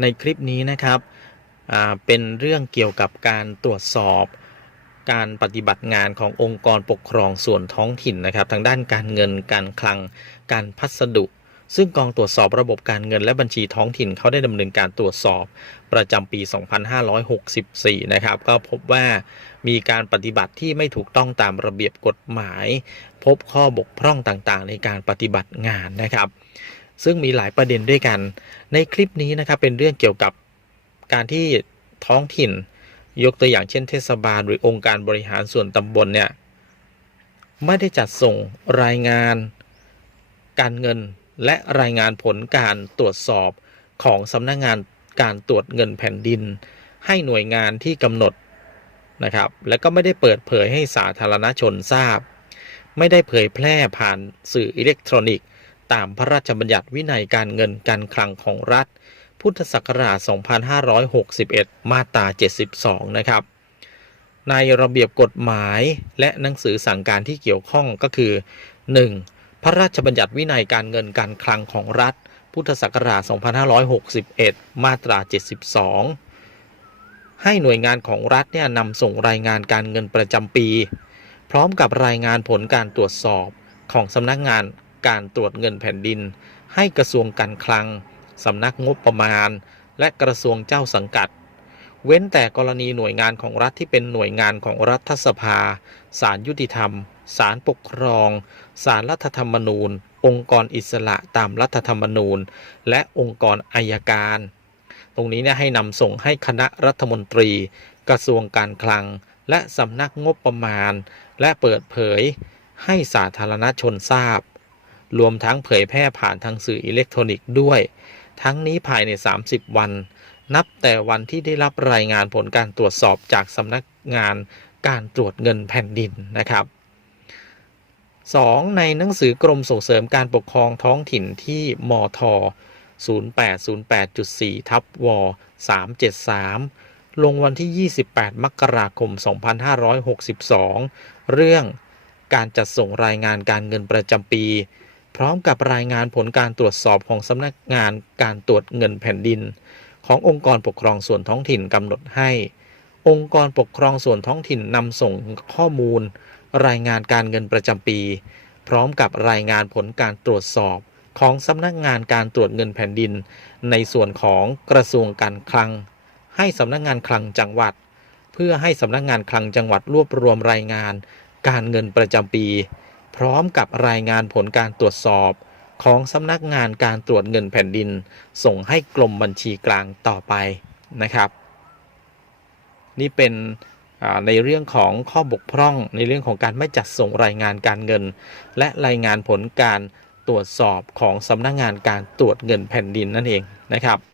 ในคลิปนี้นะครับเป็นเรื่องเกี่ยวกับการตรวจสอบการปฏิบัติงานขององค์กรปกครองส่วนท้องถิ่นนะครับ ทางด้านการเงินการคลังการพัสดุ ซึ่งกองตรวจสอบระบบการเงินและบัญชีท้องถิ่นเขาได้ดำเนินการตรวจสอบประจำปี 2564 นะครับ ก็พบว่ามีการปฏิบัติที่ไม่ถูกต้องตามระเบียบกฎหมาย พบข้อบกพร่องต่างๆ ในการปฏิบัติงานนะครับ ซึ่งมีหลายประเด็นด้วยกัน ในคลิปนี้นะครับเป็นเรื่องเกี่ยวกับการที่ท้องถิ่น ยกตัวอย่างเช่นเทศบาลหรือองค์การบริหารส่วนตำบลเนี่ยไม่ได้จัดส่งรายงานการเงินและรายงานผลการตรวจสอบของสำนักงานการตรวจเงินแผ่นดิน ให้หน่วยงานที่กำหนดนะครับ และก็ไม่ได้เปิดเผยให้สาธารณชนทราบ ไม่ได้เผยแพร่ผ่านสื่ออิเล็กทรอนิกส์ ตามพระราชบัญญัติวินัยการเงินการคลังของรัฐ พุทธศักราช 2561 มาตรา 72 นะครับ ในระเบียบกฎหมายและหนังสือสั่งการที่เกี่ยวข้องก็คือ 1. พระราชบัญญัติวินัยการเงินการคลังของรัฐ พุทธศักราช 2561 มาตรา 72ให้หน่วยงานของรัฐเนี่ยนำส่งรายงานการเงินประจำปี พร้อมกับรายงานผลการตรวจสอบของสำนักงาน การตรวจเงินแผ่นดิน ให้กระทรวงการคลัง สำนักงบประมาณ และกระทรวงเจ้าสังกัด เว้นแต่กรณีหน่วยงานของรัฐที่เป็นหน่วยงานของรัฐสภา ศาลยุติธรรม ศาลปกครอง ศาลรัฐธรรมนูญ องค์กรอิสระตามรัฐธรรมนูญ และองค์กรอายการ ตรงนี้เนี่ยให้นำส่งให้คณะรัฐมนตรี กระทรวงการคลัง และสำนักงบประมาณ และเปิดเผยให้สาธารณชนทราบ รวมทั้งเผยแพร่ผ่านทางสื่ออิเล็กทรอนิกส์ด้วย ทั้งนี้ภายใน 30 วัน นับแต่วันที่ได้รับรายงานผลการตรวจสอบจากสำนักงานการตรวจเงินแผ่นดินนะครับ 2. ในหนังสือกรมส่งเสริมการปกครองท้องถิ่นที่มท 0808.4 ทับว 373 ลงวันที่ 28 มกราคม 2562 เรื่องการจัดส่งรายงานการเงินประจำปี พร้อมกับรายงานผลการตรวจสอบของสำนักงานการตรวจเงินแผ่นดิน ขององค์กรปกครองส่วนท้องถิ่นกำหนดให้ องค์กรปกครองส่วนท้องถิ่นนำส่งข้อมูล รายงานการเงินประจำปี พร้อมกับรายงานผลการตรวจสอบของสำนักงานการตรวจเงินแผ่นดิน ในส่วนของกระทรวงการคลัง ให้สำนักงานคลังจังหวัด เพื่อให้สำนักงานคลังจังหวัดรวบรวมรายงาน การเงินประจำปี พร้อมกับรายงานผลการตรวจสอบของสำนักงานการตรวจเงินแผ่นดิน ส่งให้กรมบัญชีกลางต่อไปนะครับ นี่เป็นในเรื่องของข้อบกพร่องในเรื่องของการไม่จัดส่งรายงานการเงิน และรายงานผลการตรวจสอบของสำนักงานการตรวจเงินแผ่นดินนั่นเองนะครับ